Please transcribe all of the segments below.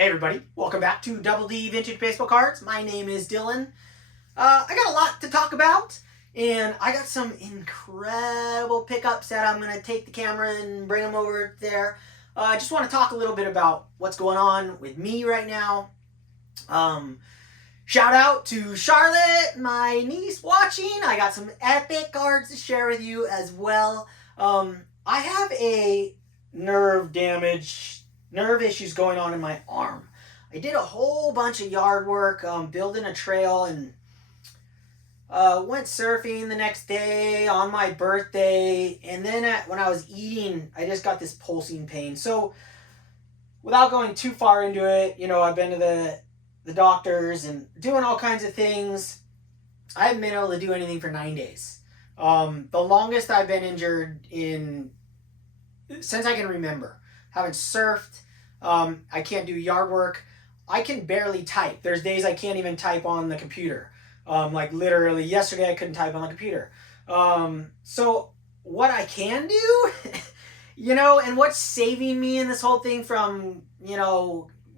Hey everybody, welcome back to Double D Vintage Baseball Cards. My name is Dylan. I got a lot to talk about, and I got some incredible pickups that I'm going to take the camera and bring them over there. I just want to talk a little bit about what's going on with me right now. Shout out to Charlotte, my niece, watching. I got some epic cards to share with you as well. I have a nerve issues going on in my arm. I did a whole bunch of yard work, building a trail, and went surfing the next day on my birthday. And then when I was eating, I just got this pulsing pain. So without going too far into it, I've been to the doctors and doing all kinds of things. I haven't been able to do anything for 9 days. The longest I've been injured since I can remember. Haven't surfed. I can't do yard work. I can barely type. There's days I can't even type on the computer. Like literally yesterday I couldn't type on the computer. So what I can do, and what's saving me in this whole thing from,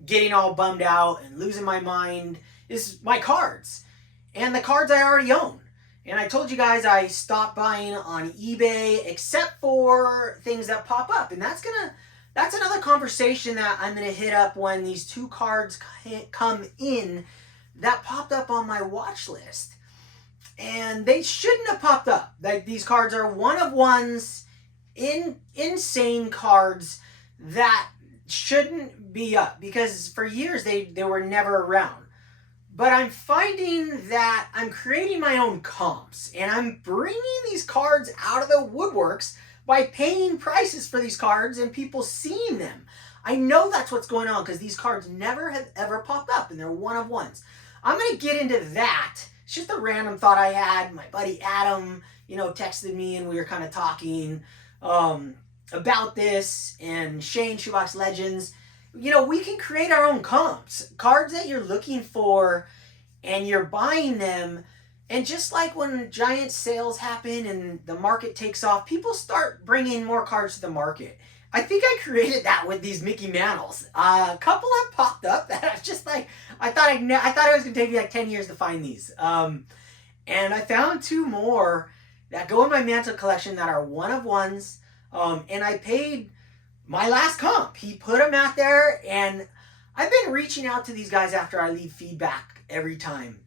getting all bummed out and losing my mind is my cards. And the cards I already own. And I told you guys I stopped buying on eBay except for things that pop up. And that's another conversation that I'm going to hit up when these two cards come in that popped up on my watch list. And they shouldn't have popped up. Like, these cards are one-of-ones, insane cards that shouldn't be up because for years they were never around. But I'm finding that I'm creating my own comps, and I'm bringing these cards out of the woodworks by paying prices for these cards and people seeing them. I know that's what's going on because these cards never have ever popped up, and they're one-of-ones. I'm going to get into that. It's just a random thought I had. My buddy Adam, texted me, and we were kind of talking about this, and Shane, Shoebox Legends. We can create our own comps. Cards that you're looking for, and you're buying them. And just like when giant sales happen and the market takes off, people start bringing more cards to the market. I think I created that with these Mickey Mantles. A couple have popped up that I was just like, I thought it was going to take me like 10 years to find these. And I found two more that go in my Mantle collection that are one-of-ones. And I paid my last comp. He put them out there, and I've been reaching out to these guys after I leave feedback every time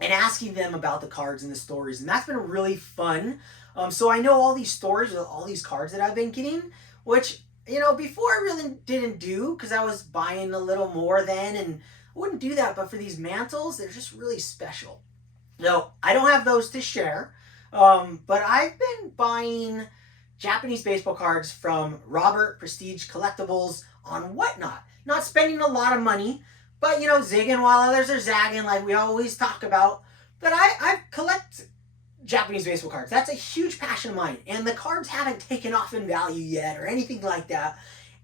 and asking them about the cards and the stories, and that's been really fun. So I know all these stories with all these cards that I've been getting, which, before I really didn't do because I was buying a little more then, and I wouldn't do that, but for these Mantles, they're just really special. No, I don't have those to share, but I've been buying Japanese baseball cards from Robert Prestige Collectibles on Whatnot. Not spending a lot of money, but, zigging while others are zagging like we always talk about. But I collect Japanese baseball cards. That's a huge passion of mine. And the cards haven't taken off in value yet or anything like that.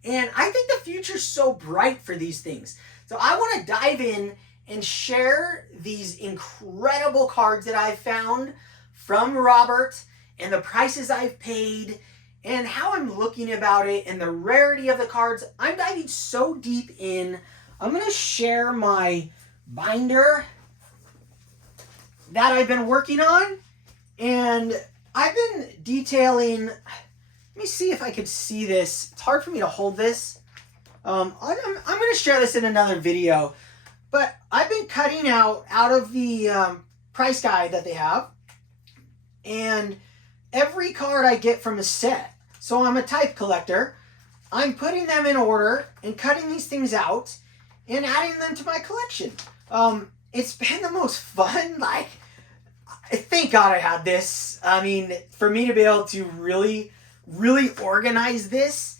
And I think the future's so bright for these things. So I want to dive in and share these incredible cards that I've found from Robert and the prices I've paid and how I'm looking about it and the rarity of the cards. I'm diving so deep in. I'm going to share my binder that I've been working on, and I've been detailing. Let me see if I could see this. It's hard for me to hold this. I'm going to share this in another video, but I've been cutting out of the price guide that they have, and every card I get from a set. So I'm a type collector. I'm putting them in order and cutting these things out and adding them to my collection. It's been the most fun. Like, thank God I had this. I mean, for me to be able to really, really organize this,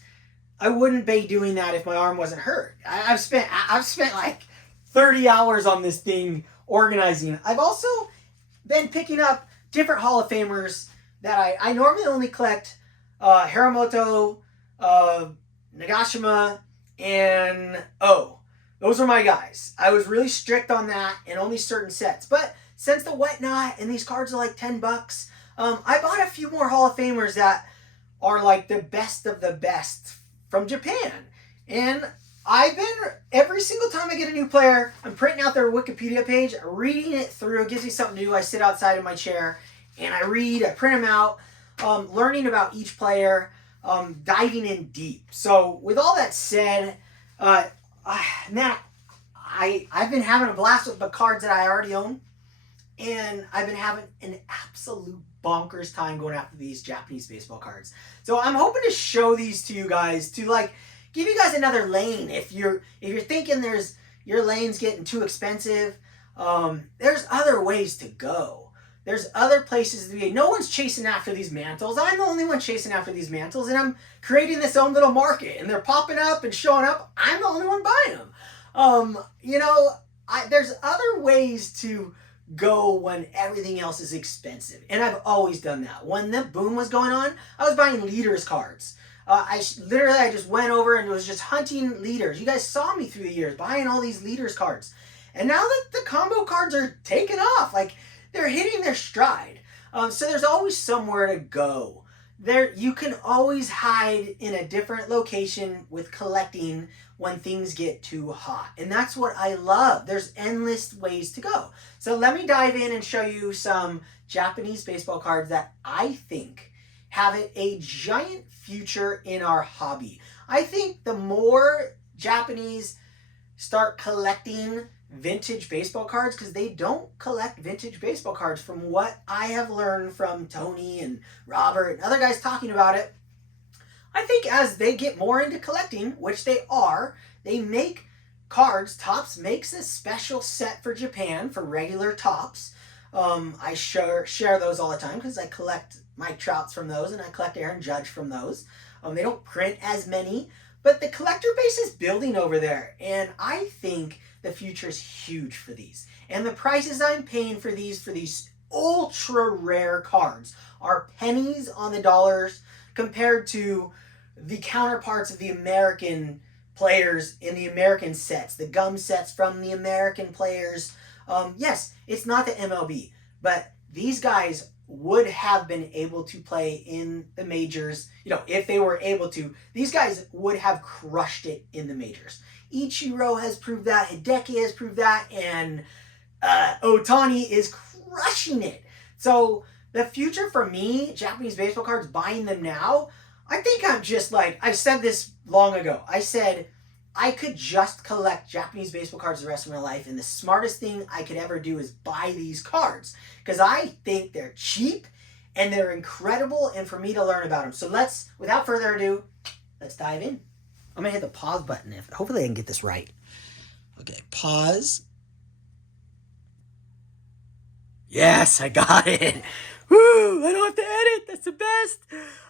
I wouldn't be doing that if my arm wasn't hurt. I've spent like 30 hours on this thing organizing. I've also been picking up different Hall of Famers that I normally only collect Hiramoto, Nagashima, and those are my guys. I was really strict on that and only certain sets. But since the Whatnot and these cards are like $10, I bought a few more Hall of Famers that are like the best of the best from Japan. And I've been, every single time I get a new player, I'm printing out their Wikipedia page, reading it through. It gives me something to do. I sit outside in my chair and I read, I print them out, learning about each player, diving in deep. So with all that said, Nat, I've been having a blast with the cards that I already own. And I've been having an absolute bonkers time going after these Japanese baseball cards. So I'm hoping to show these to you guys to like give you guys another lane. If you're thinking your lane's getting too expensive, there's other ways to go. There's other places to be. No one's chasing after these mantles. I'm the only one chasing after these mantles, and I'm creating this own little market. And they're popping up and showing up. I'm the only one buying them. There's other ways to go when everything else is expensive, and I've always done that. When the boom was going on, I was buying leaders cards. I just went over and was just hunting leaders. You guys saw me through the years buying all these leaders cards, and now that the combo cards are taking off, like they're hitting their stride. So there's always somewhere to go. There, you can always hide in a different location with collecting when things get too hot. And that's what I love. There's endless ways to go. So let me dive in and show you some Japanese baseball cards that I think have a giant future in our hobby. I think the more Japanese start collecting vintage baseball cards, because they don't collect vintage baseball cards from what I have learned from Tony and Robert and other guys talking about it. I think as they get more into collecting, which they are, they make cards. Topps makes a special set for Japan for regular Topps. I share those all the time because I collect Mike Trouts from those and I collect Aaron Judge from those. They don't print as many, but the collector base is building over there, and I think the future is huge for these. And the prices I'm paying for these ultra rare cards are pennies on the dollars compared to the counterparts of the American players in the American sets, the gum sets from the American players. Yes, it's not the MLB, but these guys would have been able to play in the majors. If they were able to, these guys would have crushed it in the majors. Ichiro has proved that, Hideki has proved that, and Ohtani is crushing it. So the future for me, Japanese baseball cards, buying them now, I think I'm just like, I said this long ago. I said I could just collect Japanese baseball cards the rest of my life, and the smartest thing I could ever do is buy these cards because I think they're cheap and they're incredible, and for me to learn about them. So without further ado, let's dive in. I'm going to hit the pause button. Hopefully I can get this right. Okay, pause. Yes, I got it. Woo, I don't have to edit. That's the best.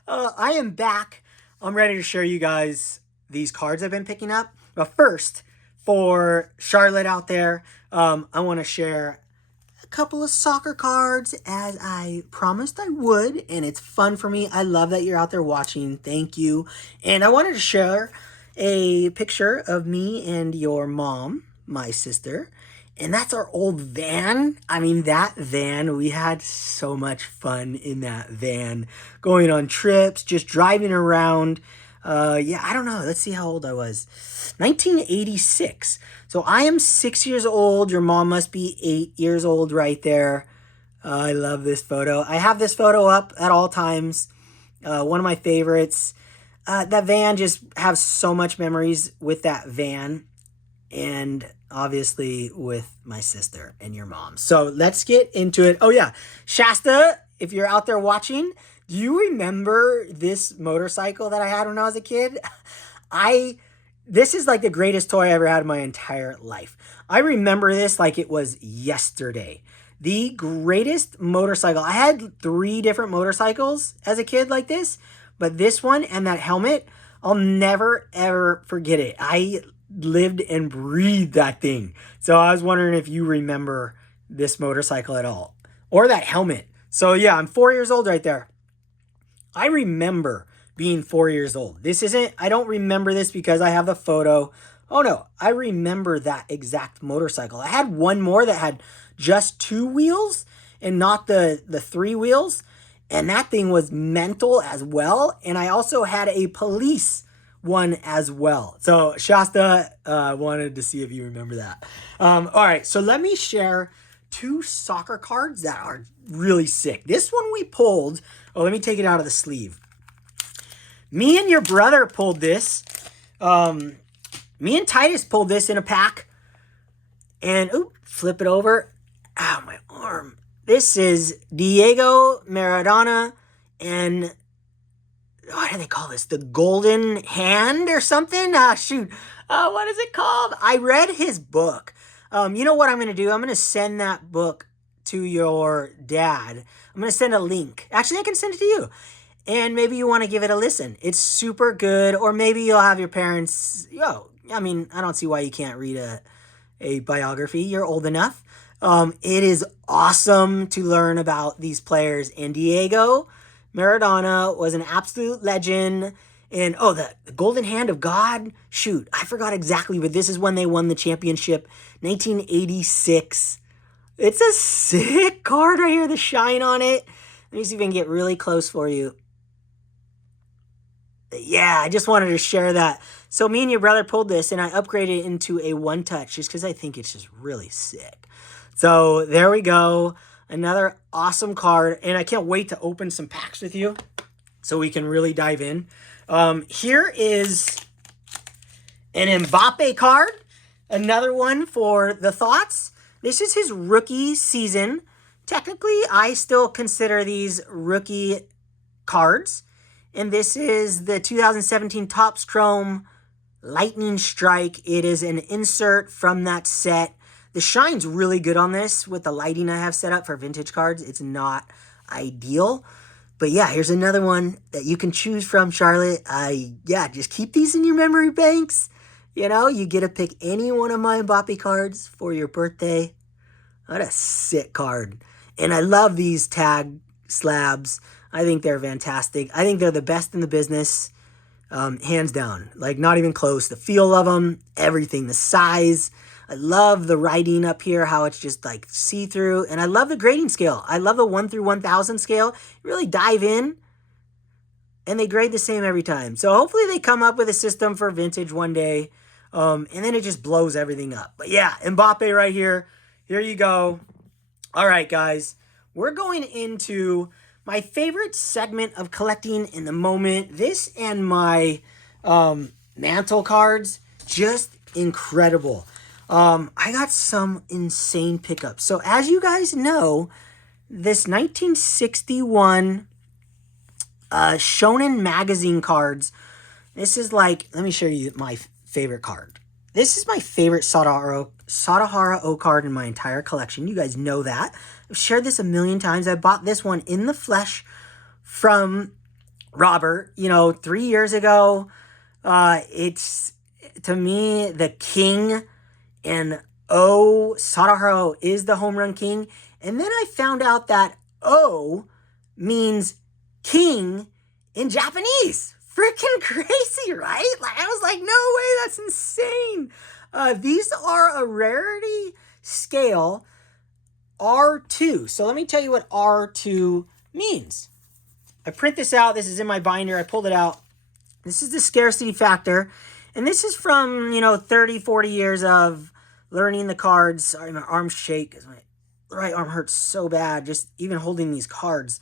I am back. I'm ready to show you guys these cards I've been picking up. But first, for Charlotte out there, I want to share a couple of soccer cards as I promised I would. And it's fun for me. I love that you're out there watching. Thank you. And I wanted to share a picture of me and your mom, my sister, and that's our old van. I mean, that van, we had so much fun in that van, going on trips, just driving around. I don't know. Let's see how old I was. 1986. So I am 6 years old. Your mom must be 8 years old right there. I love this photo. I have this photo up at all times. One of my favorites. That van, just have so much memories with that van, and obviously with my sister and your mom. So let's get into it. Oh yeah, Shasta, if you're out there watching, do you remember this motorcycle that I had when I was a kid? This is like the greatest toy I ever had in my entire life. I remember this like it was yesterday. The greatest motorcycle. I had 3 different motorcycles as a kid like this. But this one and that helmet, I'll never, ever forget it. I lived and breathed that thing. So I was wondering if you remember this motorcycle at all. Or that helmet. So yeah, I'm 4 years old right there. I remember being 4 years old. I don't remember this because I have the photo. Oh no, I remember that exact motorcycle. I had one more that had just 2 wheels and not the 3 wheels. And that thing was mental as well. And I also had a police one as well. So Shasta wanted to see if you remember that. All right, so let me share two soccer cards that are really sick. This one we pulled. Oh, let me take it out of the sleeve. Me and your brother pulled this. Me and Titus pulled this in a pack. And, flip it over. Ow, my arm. This is Diego Maradona and, what do they call this? The Golden Hand or something? Shoot. What is it called? I read his book. You know what I'm going to do? I'm going to send that book to your dad. I'm going to send a link. Actually, I can send it to you. And maybe you want to give it a listen. It's super good. Or maybe you'll have your parents, I mean, I don't see why you can't read a biography. You're old enough. It is awesome to learn about these players. And Diego Maradona was an absolute legend. And, the Golden Hand of God. Shoot, I forgot exactly, but this is when they won the championship, 1986. It's a sick card right here, the shine on it. Let me see if I can get really close for you. Yeah, I just wanted to share that. So me and your brother pulled this, and I upgraded it into a one-touch just because I think it's just really sick. So there we go. Another awesome card, and I can't wait to open some packs with you so we can really dive in. Here is an Mbappe card, another one for the thoughts. This is his rookie season. Technically, I still consider these rookie cards. And this is the 2017 Topps Chrome Lightning Strike. It is an insert from that set. The shine's really good on this with the lighting I have set up for vintage cards. It's not ideal. But yeah, here's another one that you can choose from, Charlotte. Just keep these in your memory banks. You get to pick any one of my Mbappe cards for your birthday. What a sick card. And I love these tag slabs. I think they're fantastic. I think they're the best in the business, hands down. Like, not even close. The feel of them, everything, the size. I love the writing up here, how it's just like see-through. And I love the grading scale. I love the 1 through 1,000 scale. You really dive in, and they grade the same every time. So hopefully they come up with a system for vintage one day, and then it just blows everything up. But yeah, Mbappe right here. Here you go. All right, guys. We're going into my favorite segment of collecting in the moment. This and my mantle cards, just incredible. I got some insane pickups. So as you guys know, this 1961 Shonen Magazine cards, this is like, let me show you my favorite card. This is my favorite Sadahara O card in my entire collection. You guys know that. I've shared this a million times. I bought this one in the flesh from Robert, 3 years ago. It's, to me, the king, and Sadahara is the home run king. And then I found out that O means king in Japanese. Freaking crazy, right? I was like, no way, that's insane. These are a rarity scale R2. So let me tell you what R2 means. I print this out. This is in my binder. I pulled it out. This is the scarcity factor. And this is from, 30, 40 years of learning the cards. Sorry, my arms shake because my right arm hurts so bad just even holding these cards.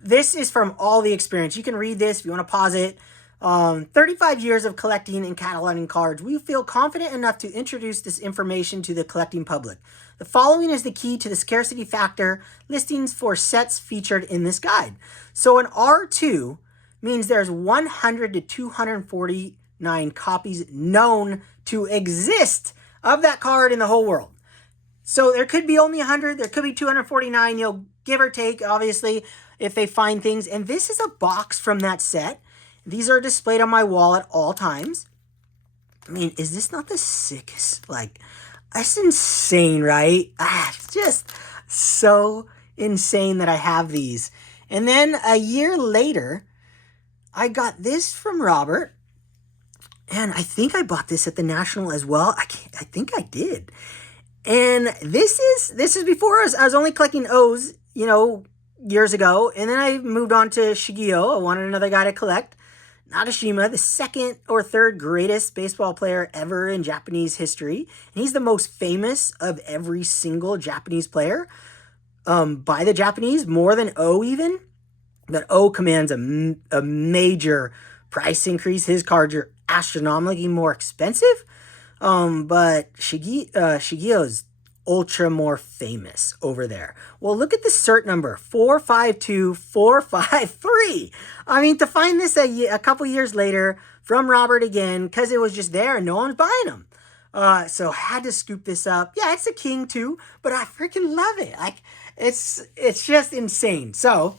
This is from all the experience. You can read this if you want to pause it. 35 years of collecting and cataloging cards. We feel confident enough to introduce this information to the collecting public. The following is the key to the scarcity factor listings for sets featured in this guide. So an R2 means there's 100 to 249 copies known to exist of that card in the whole world. So there could be only 100, there could be 249, give or take, obviously, if they find things. And this is a box from that set. These are displayed on my wall at all times. I mean, is this not the sickest? That's insane, right? It's just so insane that I have these. And then a year later, I got this from Robert. And I think I bought this at the National as well. I think I did. And this is before I was only collecting O's, years ago. And then I moved on to Shigeo. I wanted another guy to collect. Nagashima, the second or third greatest baseball player ever in Japanese history. And he's the most famous of every single Japanese player by the Japanese, more than O even. But O commands a major price increase. His cards are astronomically more expensive. But Shigio's ultra more famous over there. Well, look at the cert number, 452453. I mean, to find this a couple years later from Robert again, because it was just there and no one's buying them. So had to scoop this up. Yeah, it's a king too, but I freaking love it. Like, it's just insane. So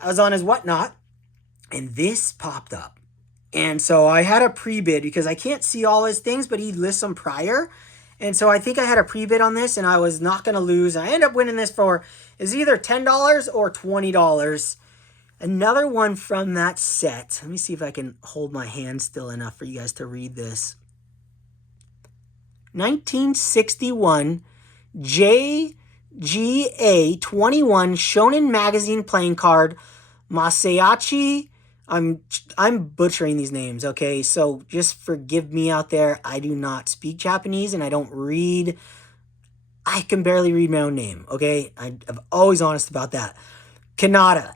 I was on his whatnot, and this popped up. And so I had a pre-bid because I can't see all his things, but he lists them prior. And so I think I had a pre-bid on this, and I was not going to lose. I ended up winning this for, is either $10 or $20. Another one from that set. Let me see if I can hold my hand still enough for you guys to read this. 1961 JGA 21 Shonen Magazine playing card. Masayachi. I'm butchering these names, okay? So just forgive me out there. I do not speak Japanese and I don't read. I can barely read my own name, okay? I'm always honest about that. Kaneda,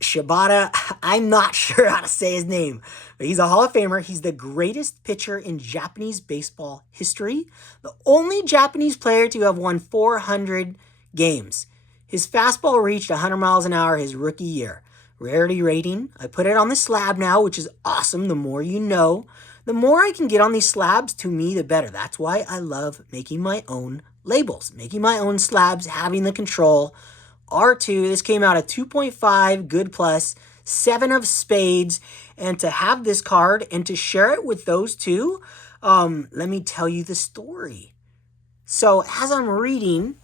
Shibata. I'm not sure how to say his name, but he's a Hall of Famer. He's the greatest pitcher in Japanese baseball history. The only Japanese player to have won 400 games. His fastball reached 100 miles an hour his rookie year. Rarity rating, I put it on the slab now, which is awesome. The more you know, the more I can get on these slabs, to me, the better. That's why I love making my own labels, making my own slabs, having the control. R2, this came out at 2.5, good plus, 7 of spades. And to have this card and to share it with those two, let me tell you the story. So as I'm reading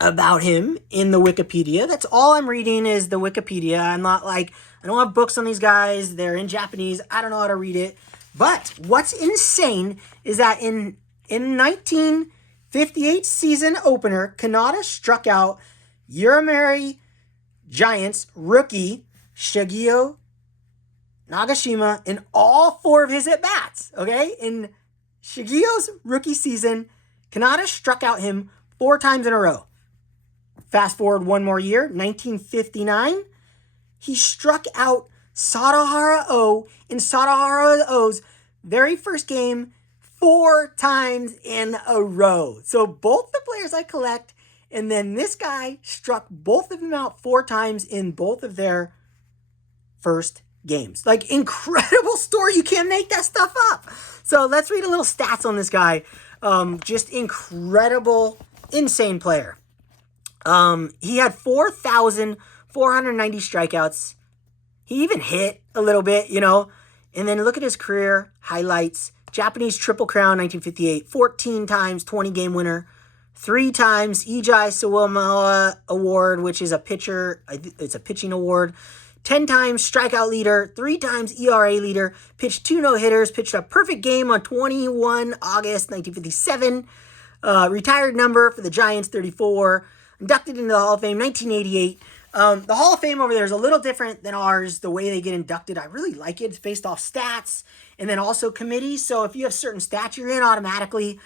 about him in the Wikipedia, that's all I'm reading is the Wikipedia. I'm not like, I don't have books on these guys. They're in Japanese. I don't know how to read it. But what's insane is that in 1958 season opener, Kaneda struck out Yomiuri Giants rookie Shigeo Nagashima in all 4 of his at-bats, okay? In Shigeo's rookie season, Kaneda struck out him 4 times in a row. Fast forward one more year, 1959, he struck out Sadahara O in Sadahara O's very first game 4 times in a row. So both the players I collect, and then this guy struck both of them out 4 times in both of their first games. Like, incredible story. You can't make that stuff up. So let's read a little stats on this guy. Just incredible, insane player. He had 4,490 strikeouts. He even hit a little bit, you know. And then look at his career highlights. Japanese Triple Crown, 1958. 14 times 20-game winner. 3 times Ijai Sawamura Award, which is a pitcher. It's a pitching award. 10 times strikeout leader. 3 times ERA leader. Pitched 2 no-hitters. Pitched a perfect game on 21 August 1957. Retired number for the Giants, 34. Inducted into the Hall of Fame, 1988. The Hall of Fame over there is a little different than ours, the way they get inducted. I really like it. It's based off stats and then also committees. So if you have certain stats, you're in automatically.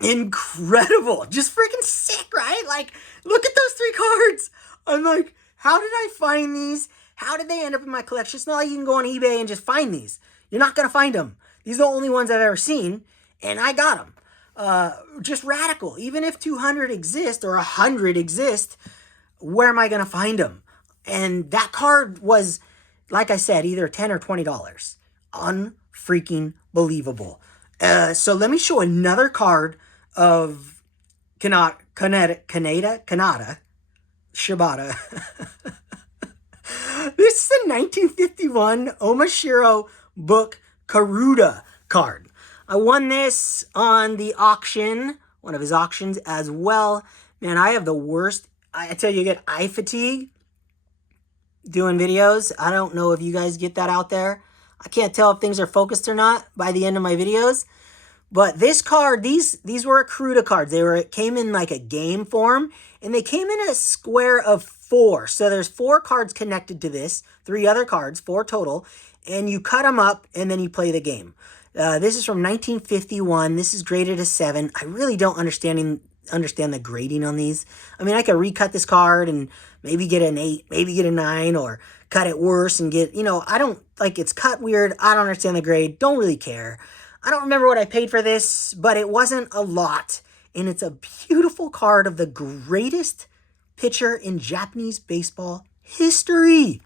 Incredible. Just freaking sick, right? Like, look at those 3 cards. I'm like, how did I find these? How did they end up in my collection? It's not like you can go on eBay and just find these. You're not going to find them. These are the only ones I've ever seen, and I got them. Just radical. Even if 200 exist or 100 exist, where am I going to find them? And that card was, like I said, either $10 or $20. Unfreaking believable. So let me show another card of Kaneda, Shibata. This is the 1951 Omashiro Book Karuta card. I won this on the auction, one of his auctions as well. Man, I have the worst, I tell you, get eye fatigue doing videos. I don't know if you guys get that out there. I can't tell if things are focused or not by the end of my videos. But this card, these were Karuta cards. It came in like a game form, and they came in a square of 4. So there's 4 cards connected to this, 3 other cards, 4 total, and you cut them up and then you play the game. This is from 1951. This is graded a 7. I really don't understand the grading on these. I mean, I could recut this card and maybe get an 8, maybe get a 9, or cut it worse and get, I don't, like, it's cut weird. I don't understand the grade. Don't really care. I don't remember what I paid for this, but it wasn't a lot. And it's a beautiful card of the greatest pitcher in Japanese baseball history.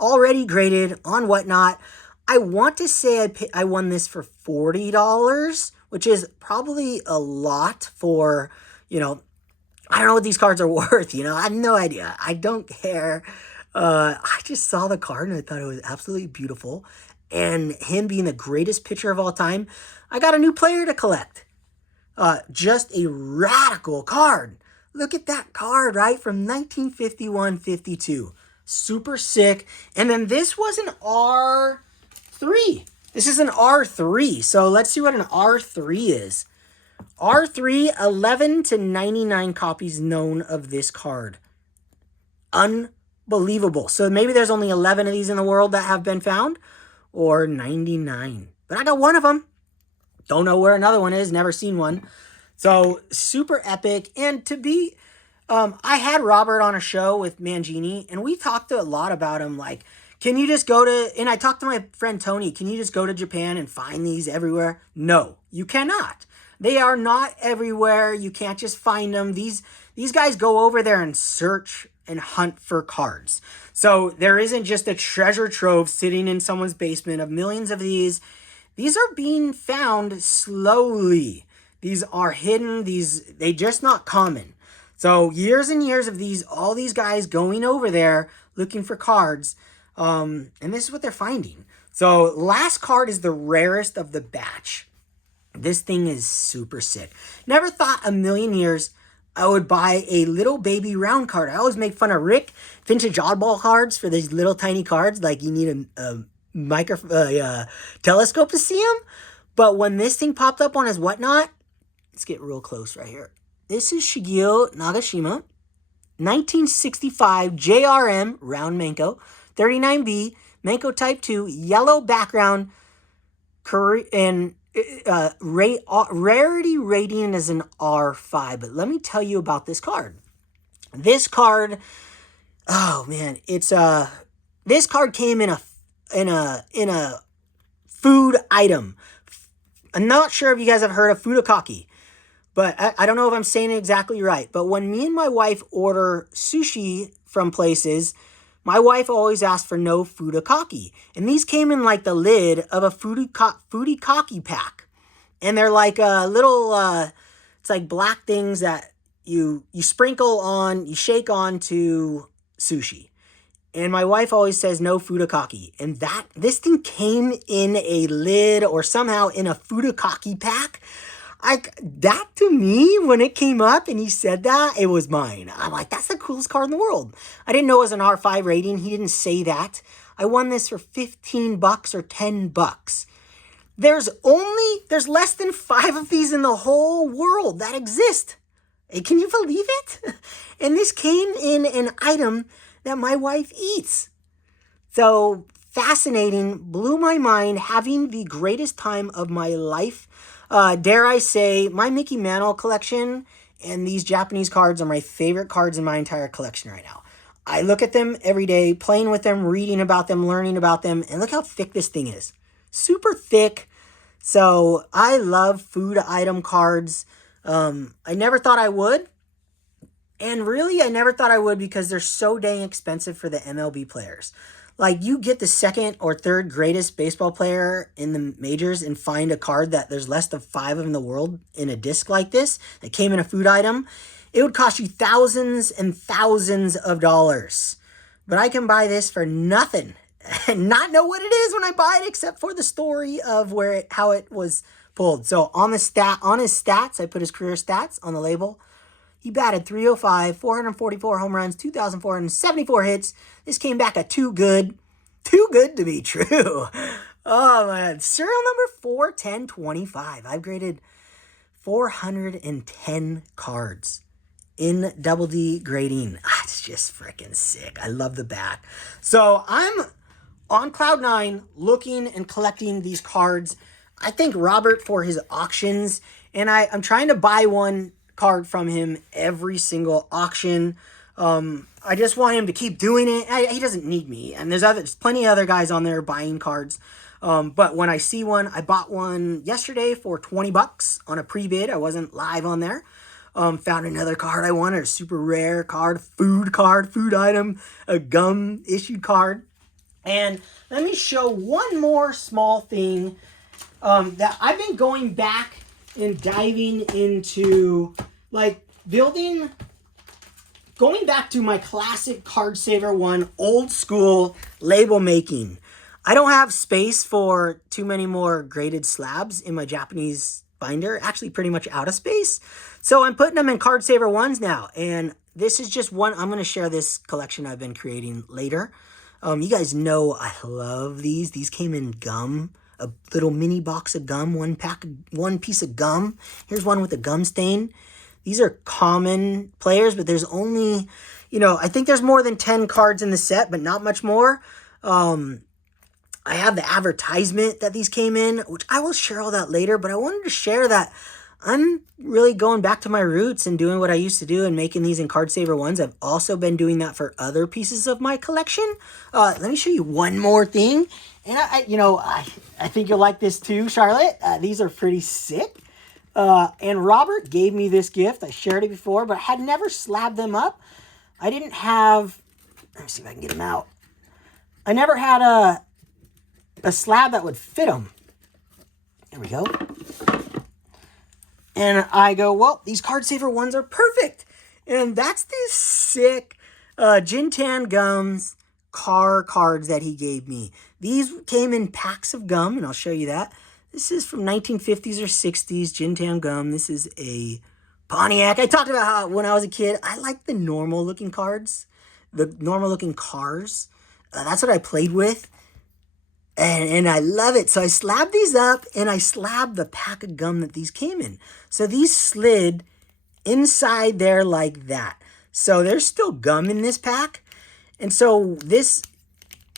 Already graded on Whatnot. I want to say I won this for $40, which is probably a lot for, I don't know what these cards are worth, I have no idea. I don't care. I just saw the card and I thought it was absolutely beautiful. And him being the greatest pitcher of all time, I got a new player to collect. Just a radical card. Look at that card, right? From 1951-52. Super sick. And then this was an R3. This is an R3. So let's see what an R3 is. R3, 11 to 99 copies known of this card. Unbelievable. So maybe there's only 11 of these in the world that have been found, or 99. But I got one of them. Don't know where another one is. Never seen one. So super epic. And to be, I had Robert on a show with Mangini, and we talked a lot about him. Like, can you just go to, and I talked to my friend Tony, can you just go to Japan and find these everywhere? No, you cannot. They are not everywhere. You can't just find them. These guys go over there and search and hunt for cards. So there isn't just a treasure trove sitting in someone's basement of millions of these. These are being found slowly. These are hidden. They just not common. So years and years of all these guys going over there looking for cards. And this is what they're finding. So last card is the rarest of the batch. This thing is super sick. Never thought a million years I would buy a little baby round card. I always make fun of Rick, vintage oddball cards for these little tiny cards. Like you need a telescope to see them. But when this thing popped up on his Whatnot, let's get real close right here. This is Shigeo Nagashima, 1965 JRM round Manko, 39B, Manko Type 2, yellow background, and rarity rating is an R5. But let me tell you about this card. This card, oh man, this card came in a food item. I'm not sure if you guys have heard of furikake, but I don't know if I'm saying it exactly right. But when me and my wife order sushi from places, my wife always asks for no furikake. And these came in like the lid of a furikake pack. And they're like little, it's like black things that you sprinkle on, you shake on to sushi. And my wife always says no furikake. And this thing came in a lid or somehow in a furikake pack. That to me, when it came up and he said that, it was mine. I'm like, that's the coolest card in the world. I didn't know it was an R5 rating. He didn't say that. I won this for $15 or $10. There's less than 5 of these in the whole world that exist. Can you believe it? And this came in an item that my wife eats. So fascinating, blew my mind, having the greatest time of my life. Dare I say, my Mickey Mantle collection and these Japanese cards are my favorite cards in my entire collection right now. I look at them every day, playing with them, reading about them, learning about them, and look how thick this thing is. Super thick. So I love food item cards. I never thought I would. And really, I never thought I would because they're so dang expensive for the MLB players. Like, you get the second or third greatest baseball player in the majors and find a card that there's less than 5 of in the world in a disc like this that came in a food item. It would cost you thousands and thousands of dollars. But I can buy this for nothing and not know what it is when I buy it, except for the story of how it was pulled. So on his stats, I put his career stats on the label. He batted .305, 444 home runs, 2,474 hits. This came back at too good to be true. Oh man, serial number 41025. I've graded 410 cards in Double D grading. It's just freaking sick. I love the back. So I'm on cloud nine looking and collecting these cards. I thank Robert for his auctions, and I'm trying to buy one card from him every single auction. I just want him to keep doing it. He doesn't need me, and there's plenty of other guys on there buying cards. But when I see one, I bought one yesterday for $20 on a pre-bid. I wasn't live on there. Found another card I wanted, a super rare card, food item, a gum issued card. And let me show one more small thing that I've been going back and diving into, like going back to my classic Card Saver 1 old school label making. I don't have space for too many more graded slabs in my Japanese binder, actually pretty much out of space. So I'm putting them in Card Saver 1s now. And this is just one, I'm going to share this collection I've been creating later. You guys know I love these. These came in gum, a little mini box of gum, one piece of gum. Here's one with a gum stain. These are common players, but there's only, I think there's more than 10 cards in the set, but not much more. I have the advertisement that these came in, which I will share all that later, but I wanted to share that I'm really going back to my roots and doing what I used to do and making these in Card Saver 1s. I've also been doing that for other pieces of my collection. Let me show you one more thing. And I think you'll like this too, Charlotte. These are pretty sick. And Robert gave me this gift. I shared it before, but I had never slabbed them up. I didn't have, let me see if I can get them out. I never had a slab that would fit them. There we go. And I go, well, these Card Saver 1s are perfect. And that's these sick Jintan Gums cards that he gave me. These came in packs of gum, and I'll show you that. This is from 1950s or 60s Jintan Gum. This is a Pontiac. I talked about how when I was a kid, I liked the normal looking cards, the normal looking cars. That's what I played with. And I love it. So I slabbed these up, and I slabbed the pack of gum that these came in. So these slid inside there like that. So there's still gum in this pack. And so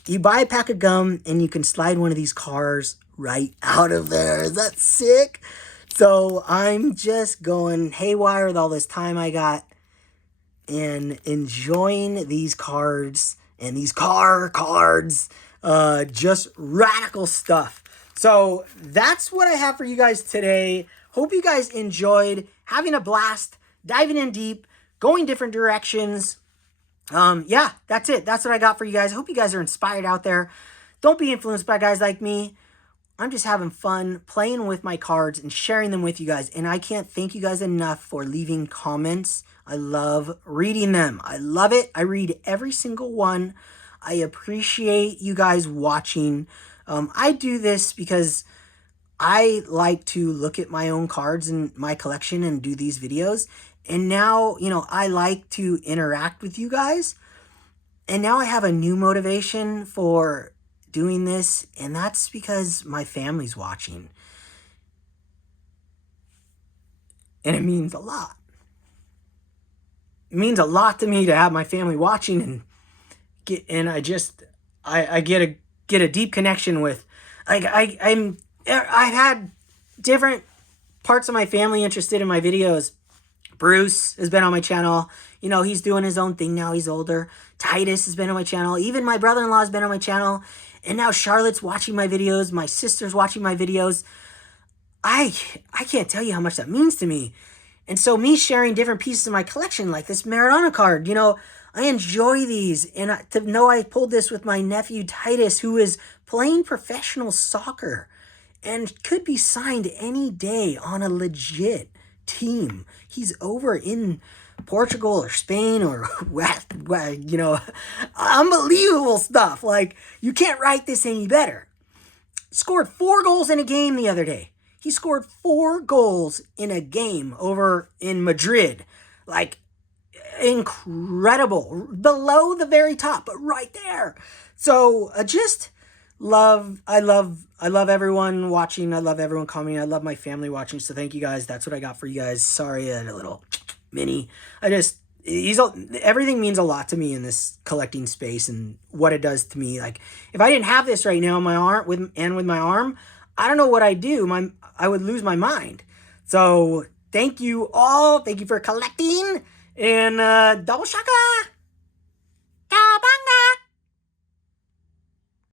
you buy a pack of gum, and you can slide one of these cars right out of there. Is that sick? So I'm just going haywire with all this time I got and enjoying these cards and these cards. Just radical stuff. So that's what I have for you guys today. Hope you guys enjoyed, having a blast, diving in deep, going different directions. Yeah, that's it. That's what I got for you guys. I hope you guys are inspired out there. Don't be influenced by guys like me. I'm just having fun playing with my cards and sharing them with you guys. And I can't thank you guys enough for leaving comments. I love reading them. I love it. I read every single one. I appreciate you guys watching. I do this because I like to look at my own cards in my collection and do these videos. And now, I like to interact with you guys. And now I have a new motivation for doing this. And that's because my family's watching. And it means a lot. It means a lot to me to have my family watching, and I get a deep connection with, like, I've had different parts of my family interested in my videos. Bruce has been on my channel. He's doing his own thing now. He's older. Titus has been on my channel. Even my brother-in-law has been on my channel. And now Charlotte's watching my videos. My sister's watching my videos. I can't tell you how much that means to me. And so me sharing different pieces of my collection, like this Maradona card, I enjoy these. And to know I pulled this with my nephew Titus, who is playing professional soccer and could be signed any day on a legit team. He's over in Portugal or Spain or unbelievable stuff. Like, you can't write this any better. Scored 4 goals in a game the other day. He scored 4 goals in a game over in Madrid. Like, incredible. Below the very top, but right there. So I love everyone watching. I love everyone commenting. I love my family watching. So thank you guys. That's what I got for you guys. Sorry I had a little Mini. Everything means a lot to me in this collecting space and what it does to me. Like, if I didn't have this right now in my arm with my arm, I don't know what I'd do. I would lose my mind. So thank you all. Thank you for collecting, and double shaka.